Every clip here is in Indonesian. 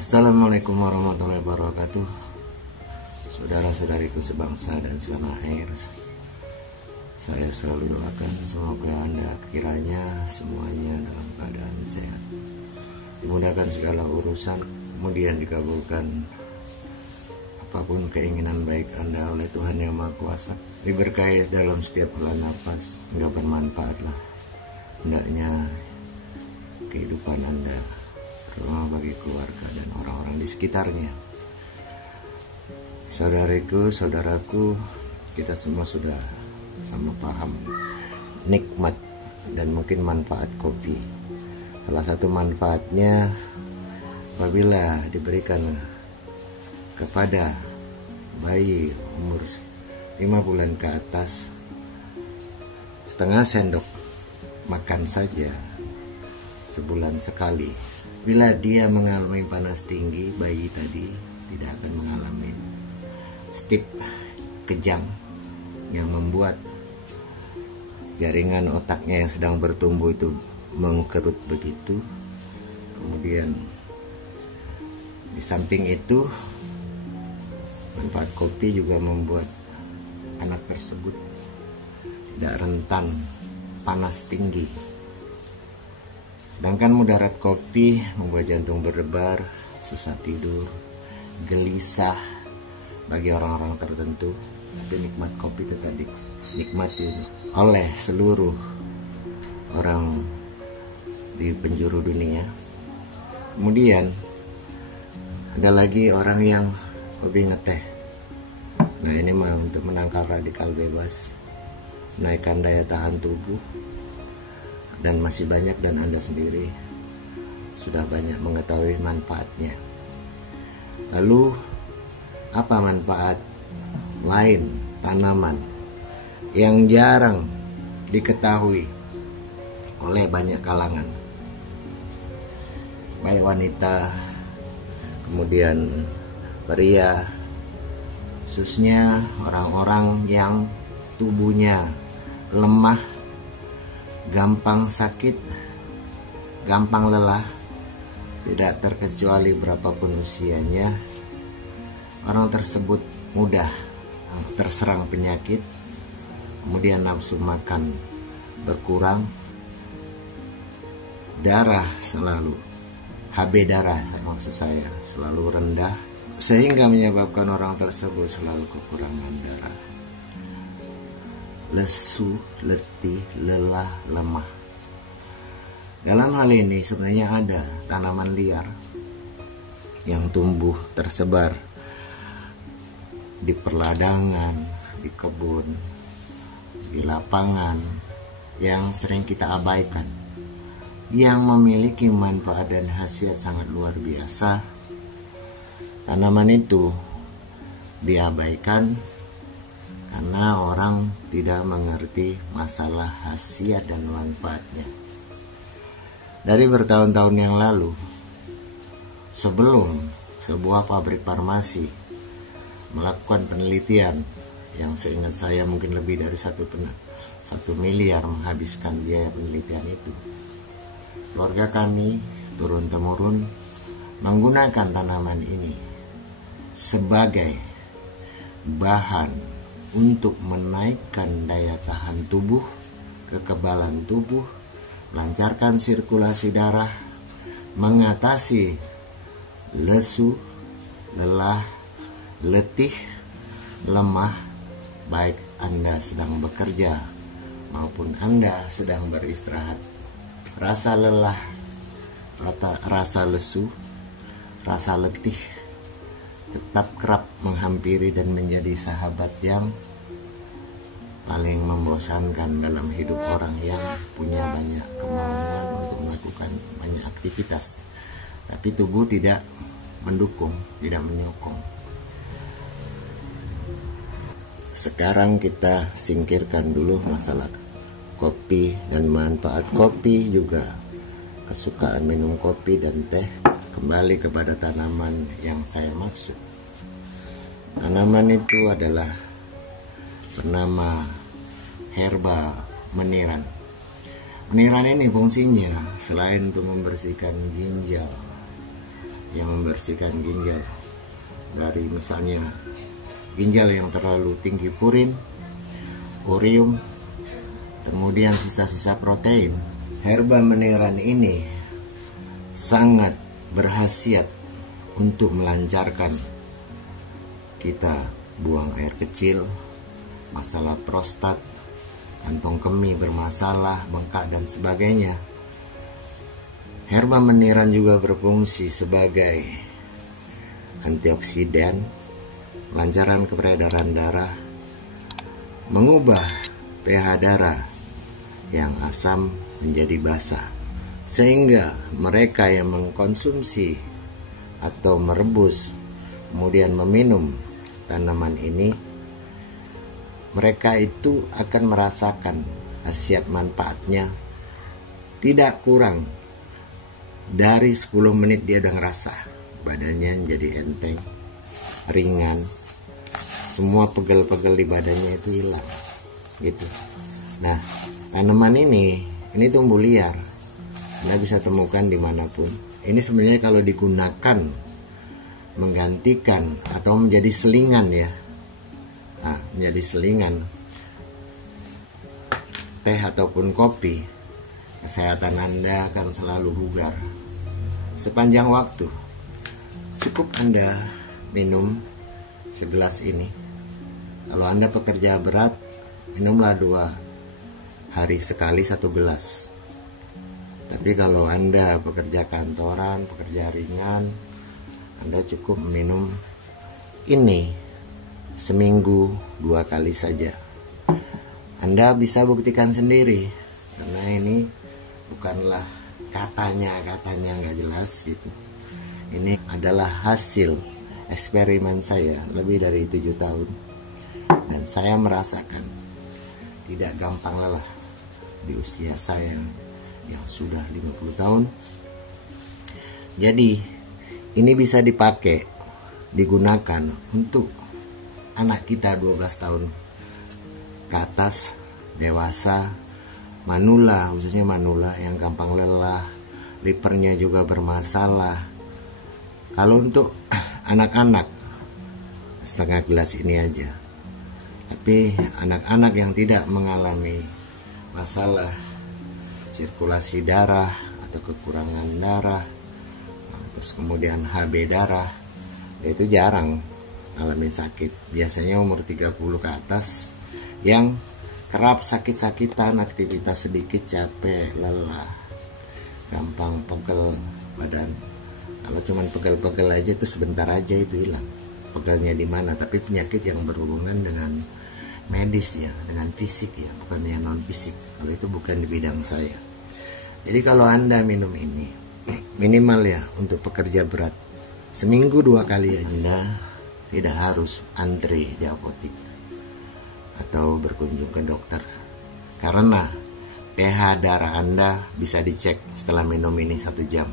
Assalamualaikum warahmatullahi wabarakatuh. Saudara-saudariku sebangsa dan setanah air, saya selalu doakan semoga Anda kiranya semuanya dalam keadaan sehat, dimudahkan segala urusan, kemudian dikabulkan apapun keinginan baik Anda oleh Tuhan Yang Maha Kuasa, diberkahi dalam setiap helaan nafas hingga bermanfaatlah hendaknya kehidupan Anda, terutama bagi keluarga dan orang-orang di sekitarnya. Saudariku, saudaraku, kita semua sudah sama paham nikmat dan mungkin manfaat kopi. Salah satu manfaatnya apabila diberikan kepada bayi umur 5 bulan ke atas, setengah sendok makan saja sebulan sekali. Bila dia mengalami panas tinggi, bayi tadi tidak akan mengalami stip kejang yang membuat jaringan otaknya yang sedang bertumbuh itu mengkerut begitu. Kemudian di samping itu, manfaat kopi juga membuat anak tersebut tidak rentan panas tinggi. Sedangkan mudarat kopi membuat jantung berdebar, susah tidur, gelisah bagi orang-orang tertentu. Tapi nikmat kopi tetap dinikmati oleh seluruh orang di penjuru dunia. Kemudian ada lagi orang yang hobi ngeteh. Nah, ini mah untuk menangkal radikal bebas, menaikkan daya tahan tubuh, dan masih banyak, dan Anda sendiri sudah banyak mengetahui manfaatnya. Lalu apa manfaat lain tanaman yang jarang diketahui oleh banyak kalangan, baik wanita, kemudian pria, khususnya orang-orang yang tubuhnya lemah, gampang sakit, gampang lelah, tidak terkecuali berapapun usianya. Orang tersebut mudah terserang penyakit, kemudian nafsu makan berkurang, darah selalu, HB darah maksud saya selalu rendah, sehingga menyebabkan orang tersebut selalu kekurangan darah, lesu, letih, lelah, lemah. Dalam hal ini sebenarnya ada tanaman liar yang tumbuh tersebar di perladangan, di kebun, di lapangan, yang sering kita abaikan, yang memiliki manfaat dan khasiat sangat luar biasa. Tanaman itu diabaikan karena orang tidak mengerti masalah khasiat dan manfaatnya. Dari bertahun-tahun yang lalu, sebelum sebuah pabrik farmasi melakukan penelitian yang seingat saya mungkin lebih dari 1 miliar menghabiskan biaya penelitian itu, keluarga kami turun-temurun menggunakan tanaman ini sebagai bahan untuk menaikkan daya tahan tubuh, kekebalan tubuh, melancarkan sirkulasi darah, mengatasi lesu, lelah, letih, lemah, baik Anda sedang bekerja maupun Anda sedang beristirahat. Rasa lelah, rasa lesu, rasa letih tetap kerap menghampiri dan menjadi sahabat yang paling membosankan dalam hidup orang yang punya banyak kemampuan untuk melakukan banyak aktivitas, tapi tubuh tidak mendukung, tidak menyokong. Sekarang kita singkirkan dulu masalah kopi dan manfaat kopi, juga kesukaan minum kopi dan teh. Kembali kepada tanaman yang saya maksud. Tanaman itu adalah bernama herba meniran. Meniran ini fungsinya selain untuk membersihkan ginjal, yang membersihkan ginjal dari misalnya ginjal yang terlalu tinggi purin, urium, kemudian sisa-sisa protein. Herba meniran ini sangat berkhasiat untuk melancarkan kita buang air kecil, masalah prostat, kantong kemih bermasalah, bengkak dan sebagainya. Herba meniran juga berfungsi sebagai antioksidan, melancarkan peredaran darah, mengubah pH darah yang asam menjadi basa, sehingga mereka yang mengkonsumsi atau merebus kemudian meminum tanaman ini, mereka itu akan merasakan khasiat manfaatnya tidak kurang dari 10 menit. Dia udah ngerasa badannya jadi enteng, ringan, semua pegel-pegel di badannya itu hilang gitu. Nah, tanaman ini tumbuh liar, Anda bisa temukan dimanapun. Ini sebenarnya kalau digunakan menggantikan atau menjadi selingan ya, menjadi selingan teh ataupun kopi, kesehatan Anda akan selalu bugar sepanjang waktu. Cukup Anda minum segelas ini. Kalau Anda pekerja berat, minumlah 2 hari sekali 1 gelas. Tapi kalau Anda pekerja kantoran, pekerja ringan, Anda cukup minum ini seminggu 2 kali saja. Anda bisa buktikan sendiri, karena ini bukanlah katanya nggak jelas gitu. Ini adalah hasil eksperimen saya lebih dari 7 tahun, dan saya merasakan tidak gampang lelah di usia saya yang sudah 50 tahun. Jadi ini bisa dipakai, digunakan untuk anak kita 12 tahun ke atas, dewasa, manula, khususnya manula yang gampang lelah, livernya juga bermasalah. Kalau untuk anak-anak, setengah gelas ini aja. Tapi anak-anak yang tidak mengalami masalah sirkulasi darah atau kekurangan darah, terus kemudian HB darah, itu jarang ngalamin sakit. Biasanya umur 30 ke atas yang kerap sakit-sakitan, aktivitas sedikit capek, lelah, gampang pegel badan. Kalau cuman pegel-pegel aja itu sebentar aja itu hilang. Pegelnya di mana? Tapi penyakit yang berhubungan dengan medis ya, dengan fisik ya, bukan yang non fisik. Kalau itu bukan di bidang saya. Jadi kalau Anda minum ini minimal ya untuk pekerja berat, seminggu 2 kali Anda tidak harus antri di apotek atau berkunjung ke dokter, karena pH darah Anda bisa dicek setelah minum ini 1 jam,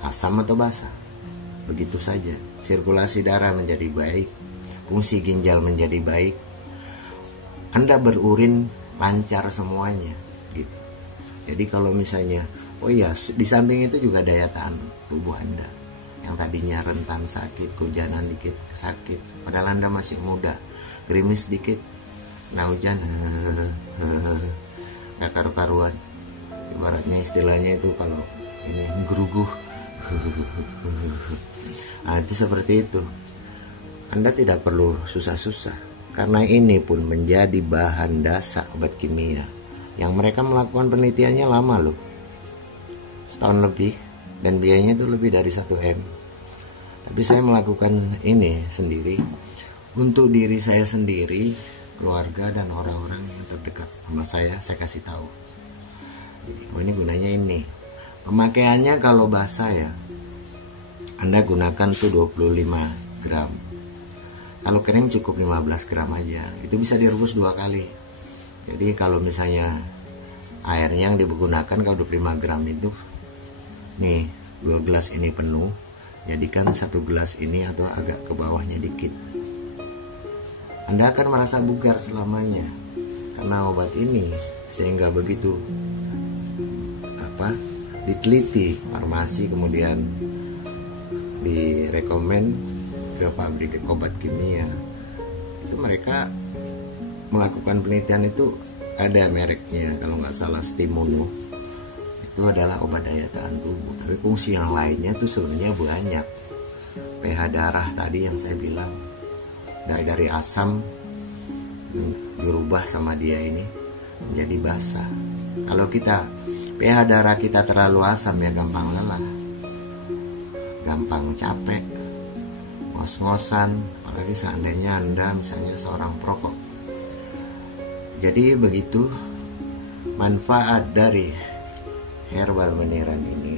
asam atau basa. Begitu saja, sirkulasi darah menjadi baik, fungsi ginjal menjadi baik, Anda berurin lancar semuanya gitu. Jadi kalau misalnya, oh iya, di samping itu juga daya tahan tubuh Anda yang tadinya rentan sakit, kehujanan dikit sakit, padahal Anda masih muda, gerimis dikit, nah hujan, gak karu-karuan. Ibaratnya istilahnya itu kalau ini geruguh, nah itu seperti itu. Anda tidak perlu susah-susah, karena ini pun menjadi bahan dasar obat kimia yang mereka melakukan penelitiannya lama loh, setahun lebih, dan biayanya itu lebih dari 1 M. Tapi saya melakukan ini sendiri untuk diri saya sendiri, keluarga dan orang-orang yang terdekat sama saya kasih tahu. Jadi, oh ini gunanya ini. Pemakaiannya kalau basah ya, Anda gunakan tuh 25 gram. Kalau kering cukup 15 gram aja. Itu bisa direbus 2 kali. Jadi kalau misalnya airnya yang digunakan kalau 25 gram itu, nih 2 gelas ini penuh, jadikan 1 gelas ini atau agak ke bawahnya dikit. Anda akan merasa bugar selamanya karena obat ini, sehingga begitu diteliti farmasi kemudian direkomend ke pabrik obat kimia, itu mereka melakukan penelitian itu ada mereknya, kalau nggak salah Stimuno, itu adalah obat daya tahan tubuh, tapi fungsi yang lainnya tuh sebenarnya banyak. pH darah tadi yang saya bilang, dari asam dirubah sama dia ini menjadi basah. Kalau kita pH darah kita terlalu asam ya gampang lelah, gampang capek, ngos-ngosan, apalagi seandainya Anda misalnya seorang perokok. Jadi begitu manfaat dari herbal meniran ini.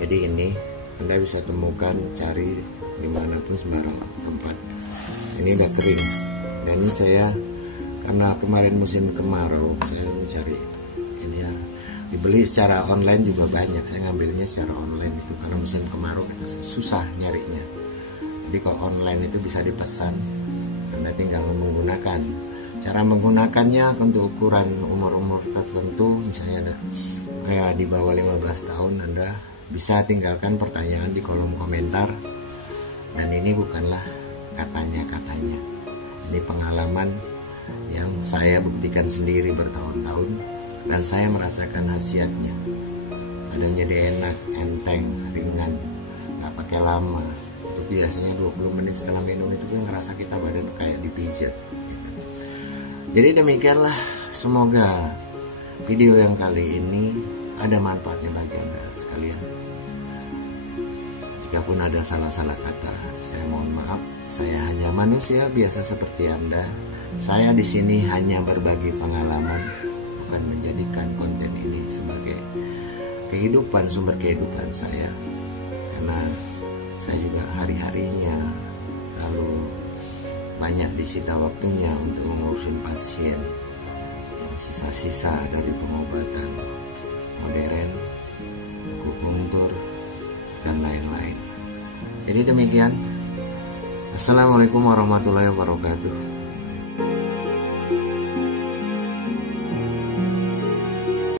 Jadi ini Anda bisa temukan, cari dimanapun sembarang tempat. Ini udah kering, dan ini saya karena kemarin musim kemarau, saya mencari ini ya, dibeli secara online juga banyak. Saya ngambilnya secara online itu karena musim kemarau kita susah nyarinya. Jadi kalau online itu bisa dipesan, Anda tinggal menggunakan. Cara menggunakannya untuk ukuran umur-umur tertentu, misalnya ada kayak di bawah 15 tahun, Anda bisa tinggalkan pertanyaan di kolom komentar. Dan ini bukanlah katanya-katanya, ini pengalaman yang saya buktikan sendiri bertahun-tahun, dan saya merasakan khasiatnya. Badan jadi enak, enteng, ringan, nggak pakai lama. Itu biasanya 20 menit setelah minum itu kan ngerasa kita badan kayak dipijat gitu. Jadi demikianlah, semoga video yang kali ini ada manfaatnya bagi Anda sekalian. Jikapun ada salah-salah kata, saya mohon maaf. Saya hanya manusia biasa seperti Anda. Saya di sini hanya berbagi pengalaman, bukan menjadikan konten ini sebagai kehidupan, sumber kehidupan saya. Karena saya juga hari-harinya lalu banyak disita waktunya untuk mengurusin pasien yang sisa-sisa dari pengobatan modern, akupunktur, dan lain-lain. Jadi demikian. Assalamualaikum warahmatullahi wabarakatuh.